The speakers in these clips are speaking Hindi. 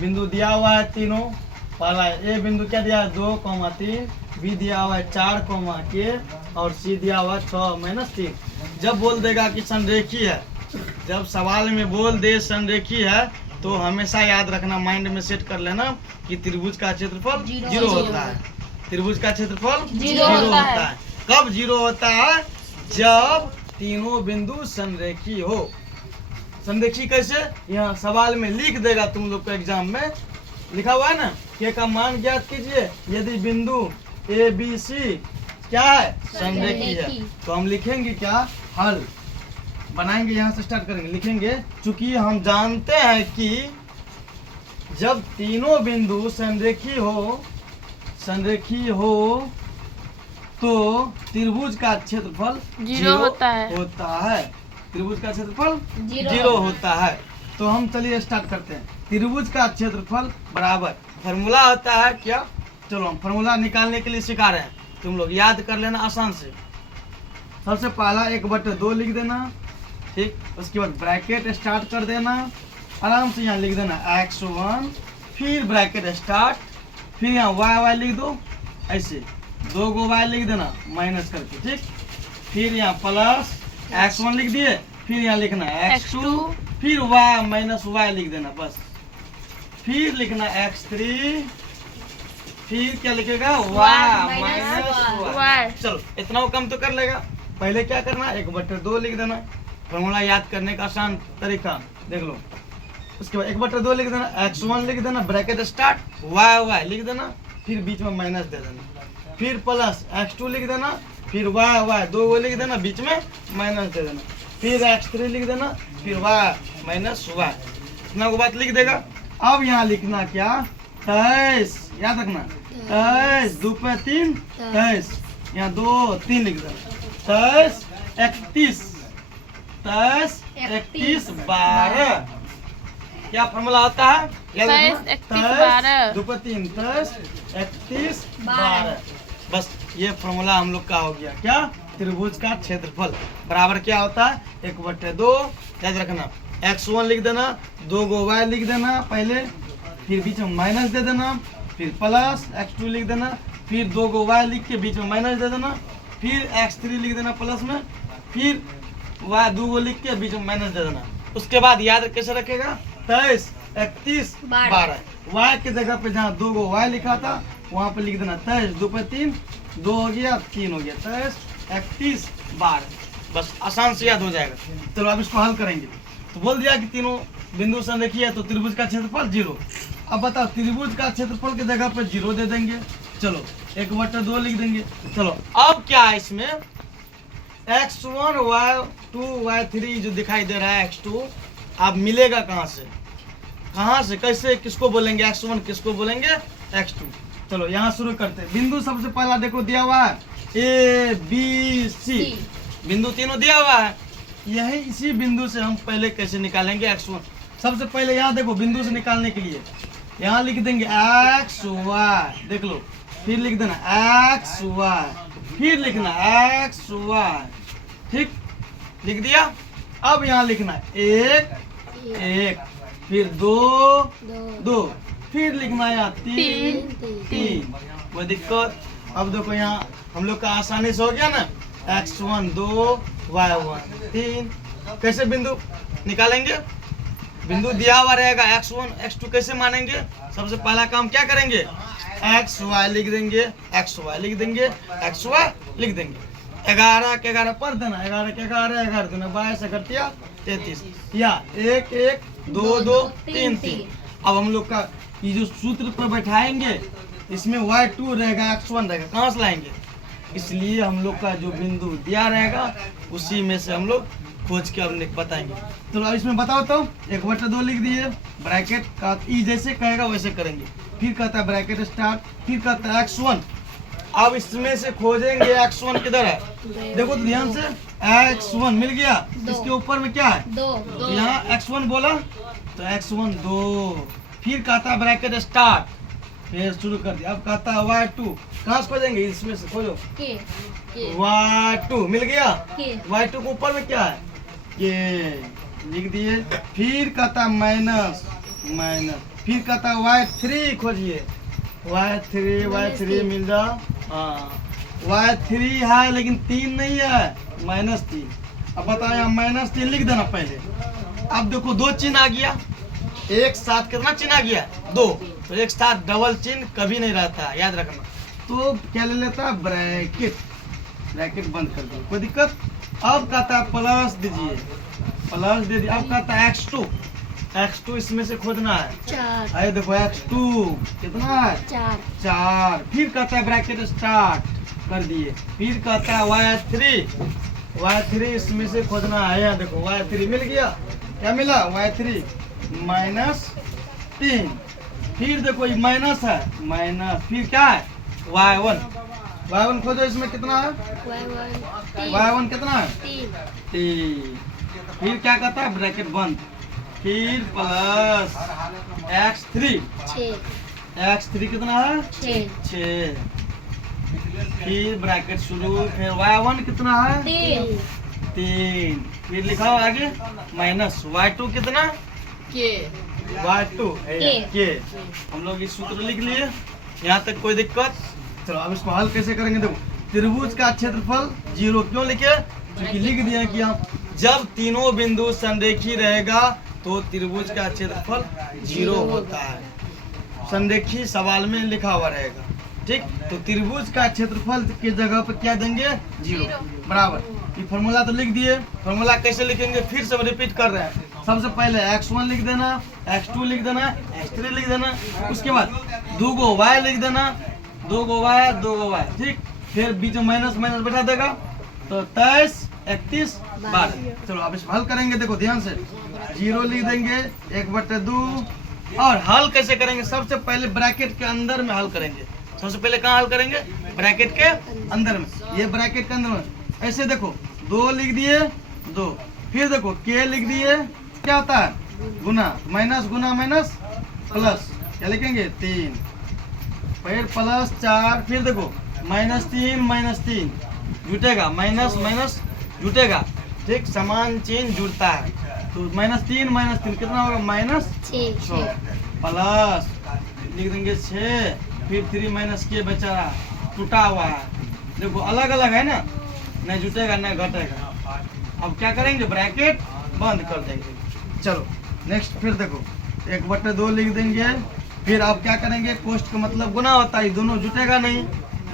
बिंदु दिया हुआ है तीनों। पहला ए बिंदु क्या दिया है 2,3, बी दिया हुआ है 4,k और सी दिया हुआ है 6-3। जब बोल देगा कि संरेखी है, जब सवाल में बोल दे संरेखी है, तो हमेशा याद रखना, माइंड में सेट कर लेना कि त्रिभुज का क्षेत्रफल 0 होता है। त्रिभुज का क्षेत्रफल 0 होता है। कब 0 होता है? जब तीनों बिंदु संरेखी हो। संरेखी कैसे? यहाँ सवाल में लिख देगा, तुम लोग को एग्जाम में लिखा हुआ है ना, के का मान ज्ञात कीजिए यदि बिंदु ए बी सी क्या है? संरेखी है। तो हम लिखेंगे क्या? हल बनाएंगे, यहाँ से स्टार्ट करेंगे, लिखेंगे चूंकि हम जानते हैं कि जब तीनों बिंदु संरेखी हो तो त्रिभुज का क्षेत्रफल 0 होता है। त्रिभुज का क्षेत्रफल 0 होता है। तो हम चलिए स्टार्ट करते हैं। त्रिभुज का क्षेत्रफल बराबर फॉर्मूला होता है क्या? चलो हम फॉर्मूला निकालने के लिए सिखा रहे हैं, तुम लोग याद कर लेना आसान से। सबसे पहला 1/2 लिख देना, ठीक। उसके बाद ब्रैकेट स्टार्ट कर देना, आराम से यहाँ लिख देना x1, फिर ब्रैकेट स्टार्ट, फिर यहाँ y लिख दो, ऐसे 2 गो y लिख देना माइनस करके, ठीक। फिर यहाँ प्लस x1 लिख दिए, फिर यहाँ लिखना x2, फिर y माइनस y लिख देना बस। फिर लिखना x3, फिर क्या लिखेगा y माइनस y। चलो इतना वो कम तो कर लेगा। पहले क्या करना, 1/2 लिख देना, फॉर्मूला याद करने का आसान तरीका देख लो। उसके बाद 1/2 लिख देना, x1 लिख देना, ब्रैकेट स्टार्ट, y लिख देना, फिर बीच में माइनस दे देना, फिर प्लस x2 लिख देना, फिर y 2 लिख देना, बीच में माइनस दे देना, फिर x3 लिख देना, फिर y माइनस y। इतना को बात लिख देगा। अब यहाँ लिखना क्या? 23, याद रखना 23, 2 पे 3 23, यहाँ 2 3 लिख देना, 23 31, 23 31 12। क्या फॉर्मूला होता है? 23 31 12। 2 पे 3 23 31 12। बस ये फॉर्मूला हम लोग का हो गया। क्या? त्रिभुज का क्षेत्रफल बराबर क्या होता है? 1/2। याद रखना, x1 लिख देना, 2 गो y लिख देना पहले, फिर बीच में माइनस दे देना, फिर प्लस x2 लिख देना, फिर 2 गो y लिख के बीच में माइनस दे देना, फिर x3 लिख देना प्लस में, फिर y 2 गो लिख के बीच में माइनस दे देना। उसके बाद याद कैसे रखेगा? 23 31 12। y की जगह पे जहाँ 2 गो y लिखा था वहाँ पे लिख देना 23, 2 पे 3 2 हो गया, 3 हो गया, 23 31 12। बस आसान से याद हो जाएगा। चलो अब इसको हल करेंगे। तो बोल दिया कि तीनों बिंदु संरेखी है तो त्रिभुज का क्षेत्रफल 0। अब बताओ त्रिभुज का क्षेत्रफल की जगह पे 0 दे देंगे। चलो 1/2 लिख देंगे। चलो अब क्या है इसमें, x1 y2 y3 जो दिखाई दे रहा है x2, अब मिलेगा कहाँ से कैसे, किसको बोलेंगे x1, किसको बोलेंगे x2। चलो यहाँ शुरू करते हैं। बिंदु सबसे पहला देखो दिया हुआ है ए बी सी, बिंदु तीनों दिया हुआ है। यही इसी बिंदु से हम पहले कैसे निकालेंगे x1। सबसे पहले यहाँ देखो, बिंदु से निकालने के लिए यहाँ लिख देंगे xy, देख लो, फिर लिख देना xy, फिर लिखना xy, ठीक, लिख दिया। अब यहाँ लिखना 1 1, फिर 2 2, फिर लिखना यहाँ 3 3। कोई दिक्कत? अब देखो यहाँ हम लोग का आसानी से हो गया ना, x1 2 y1 3। कैसे बिंदु निकालेंगे? बिंदु दिया हुआ रहेगा x1 x2, कैसे मानेंगे? सबसे पहला काम क्या करेंगे, xy लिख देंगे, xy लिख देंगे, xy लिख देंगे। 11 के 11 पर देना, 11 के 11 11 दूना 22 31 33, या 1 1 2 2 3 3। अब हम लोग का ये जो सूत्र पर बैठाएंगे इसमें y2 रहेगा, x1 रहेगा, कहाँ से लाएंगे? इसलिए हम लोग का जो बिंदु दिया रहेगा उसी में से हम लोग खोज के अब बताएंगे। तो अब इसमें बताओ तो 1/2 लिख दिए, ब्रैकेट का ई जैसे कहेगा वैसे करेंगे, फिर कहता है ब्रैकेट स्टार्ट, फिर कहता है x1। अब इसमें से खोजेंगे x1 किधर है, देखो तो ध्यान से, x1 मिल गया, इसके ऊपर में क्या है 2, यहाँ x1 बोला तो x1 2, फिर कहता है ब्रैकेट स्टार्ट, फिर शुरू कर दिया। अब कहता है y2, कहाँ से खोजेंगे, इसमें से खोजो, y2 मिल गया, y2 के ऊपर में क्या है, ये लिख दिए। फिर कहता है माइनस, माइनस, फिर कहता है y3 खोजिए, y3 मिल जाओ। हाँ y3 है लेकिन 3 नहीं है, -3। अब बताओ यहाँ -3 लिख देना पहले। अब देखो दो चिन्ह आ गया, एक साथ कितना चिन्ह आ गया? 2। तो एक साथ डबल चिन्ह कभी नहीं रहता है, याद रखना। तो क्या ले लेता है? ब्रैकेट, ब्रैकेट बंद कर दो, कोई दिक्कत। अब कहता है प्लस दीजिए, प्लस दे दिया। अब कहता है x2 इसमें से खोजना है। 4 अरे देखो x2 कितना है? 4। फिर कहता है ब्रैकेट स्टार्ट कर दिए। फिर कहता है y3 इसमें से खोजना है। यहाँ देखो y3 मिल गया, क्या मिला? y3 -3। फिर देखो ये माइनस है, माइनस, फिर क्या है? y1 खोजो, इसमें कितना है? y1 कितना है? 3। फिर क्या कहता है? ब्रैकेट बंद। फिर प्लस x3 कितना है? 6। फिर ब्रैकेट शुरू, फिर y1 कितना है? 3। फिर लिखा हो आगे माइनस y2 कितना? y2 के। हम लोग इस सूत्र लिख लिए, यहाँ तक कोई दिक्कत? चलो अब इसको हल कैसे करेंगे। देखो त्रिभुज का क्षेत्रफल 0 क्यों लिखे? क्योंकि लिख दिया कि हम जब तीनों बिंदु संरेखी रहेगा तो त्रिभुज का क्षेत्रफल 0 होता है। संरेखी सवाल में लिखा हुआ रहेगा, ठीक। तो त्रिभुज का क्षेत्रफल की जगह पर क्या देंगे? 0 बराबर। ये फॉर्मूला तो लिख दिए, फॉर्मूला कैसे लिखेंगे फिर से रिपीट कर रहे हैं। सबसे पहले x1 लिख देना, x2 लिख देना, x3 लिख देना, उसके बाद 2 गो y लिख देना, 2 गो y, ठीक। फिर बीच में माइनस माइनस बैठा देगा, तो 23, 31, 12। चलो अब इसको हल करेंगे। देखो ध्यान से, 0 लिख देंगे, 1/2। और हल कैसे करेंगे? सबसे पहले ब्रैकेट के अंदर में हल करेंगे। सबसे पहले कहाँ हल करेंगे? ब्रैकेट के अंदर में। ये ब्रैकेट के अंदर में ऐसे देखो, 2 लिख दिए, 2। फिर देखो k लिख दिए, क्या होता है? गुना, माइनस गुना माइनस प्लस, क्या लिखेंगे? 3। फिर प्लस 4। फिर देखो -3 जुटेगा, माइनस माइनस जुटेगा, ठीक। समान चिन्ह जुड़ता है, तो -3 कितना होगा? -6। प्लस लिख देंगे 6। फिर 3 - के बेचारा टूटा हुआ है, देखो अलग अलग है ना, नहीं जुटेगा नहीं घटेगा। अब क्या करेंगे? ब्रैकेट बंद कर देंगे। चलो नेक्स्ट, फिर देखो 1/2 लिख देंगे। फिर अब क्या करेंगे? कोष्ठ का मतलब गुना होता है, दोनों जुटेगा नहीं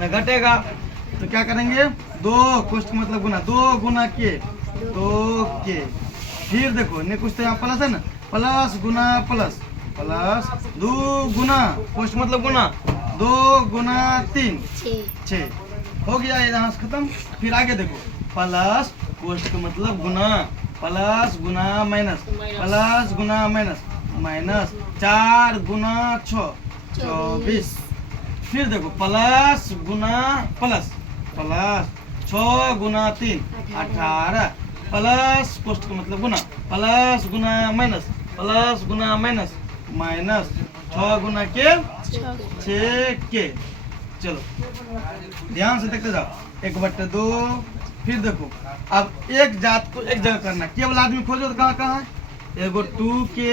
न घटेगा, तो क्या करेंगे? 2 कोष्ठ का मतलब गुना, 2 गुना के, 2 के। फिर देखो नहीं कुछ तो यहाँ प्लस है ना, प्लस गुना प्लस, प्लस 2 गुना, कोष्ठ मतलब गुना, 2 गुना 3, 6 हो गया, यहाँ से खत्म। फिर आगे देखो, प्लस कोष्ठ का मतलब गुना, प्लस गुना माइनस, प्लस गुना माइनस, माइनस 4 गुना 6, 24। फिर देखो प्लस गुना प्लस, प्लस 6 गुना 3, 18। प्लस कोष्ठ का मतलब गुना, प्लस गुना माइनस, प्लस गुना माइनस, माइनस 6 गुना के, 6 के। चलो ध्यान से देखते जाओ, 1/2। फिर देखो अब एक जात को एक जगह करना, केवल आदमी खोजो तो कहाँ कहाँ है? एगो 2 के,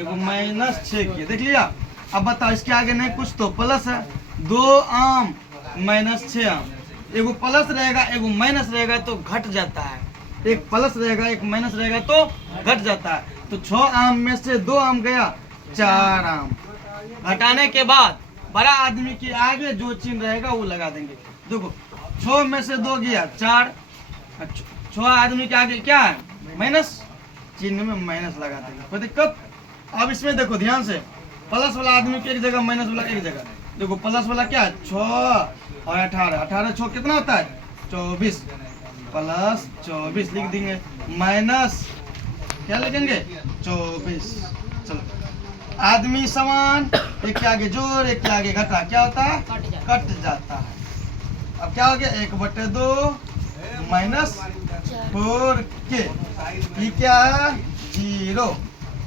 एगो -6 के, देख लिया। अब बताओ इसके आगे नहीं कुछ तो प्लस है, 2 आम -6 आम। एगो प्लस रहेगा एगो माइनस रहेगा तो घट जाता है, एक प्लस रहेगा एक माइनस रहेगा तो घट जाता है। तो 6 आम में से 2 आम गया, 4 आम। घटाने के बाद बड़ा आदमी के आगे जो चिन्ह रहेगा वो लगा देंगे। देखो 6 में से 2 गया, 4। 6 आदमी के आगे क्या है? माइनस, चिन्ह में माइनस लगा देंगे, कोई दिक्कत? अब इसमें देखो ध्यान से, प्लस वाला आदमी की एक जगह, माइनस वाला एक जगह। देखो प्लस वाला क्या है? 6 और 18, 18 6 कितना होता है? 24, प्लस 24 लिख देंगे, माइनस क्या लिखेंगे? 24। चलो आदमी समान, एक के आगे जोड़ एक के आगे घटा, क्या होता है? कट जाता है। अब क्या हो गया? 1/2 -4 के, ये क्या है? 0।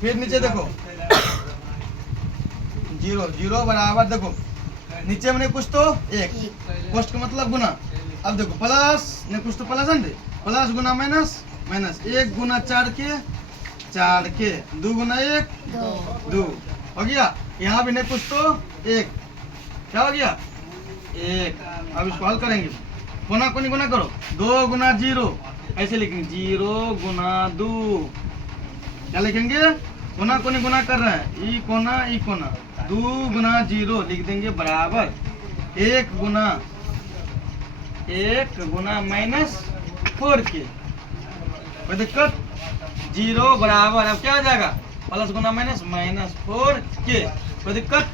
फिर नीचे देखो 0 बराबर, देखो नीचे में नहीं कुछ तो 1, कोष्ठ का मतलब गुना। अब देखो प्लस नहीं कुछ तो प्लस है, प्लस गुना माइनस, माइनस 1 गुना 4 के, 4 के 2 गुना 1 2 हो गया। यहाँ भी नहीं कुछ तो 1 क्या हो गया 1। अब इसको हल करेंगे, कोना कोनी गुना करो, 2 गुना 0 ऐसे लिखेंगे 0 गुना 2 क्या लिखेंगे, कोना कोनी गुना कर रहे हैं, ई कोना 2 गुना 0 लिख देंगे बराबर 1 गुना -4 के। कोई दिक्कत, 0 बराबर अब क्या हो जाएगा प्लस गुना -4 के। कोई दिक्कत।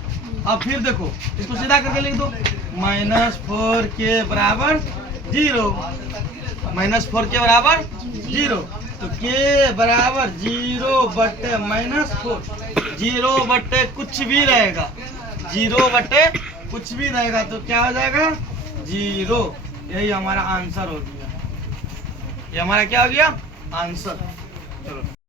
अब फिर देखो इसको सीधा करके लिख दो -4 के बराबर 0 -4 के बराबर 0 तो के बराबर 0 बटे -4 0 बटे कुछ भी रहेगा 0 बटे कुछ भी रहेगा तो क्या हो जाएगा 0। यही हमारा आंसर हो गया, ये हमारा क्या हो गया आंसर। चलो।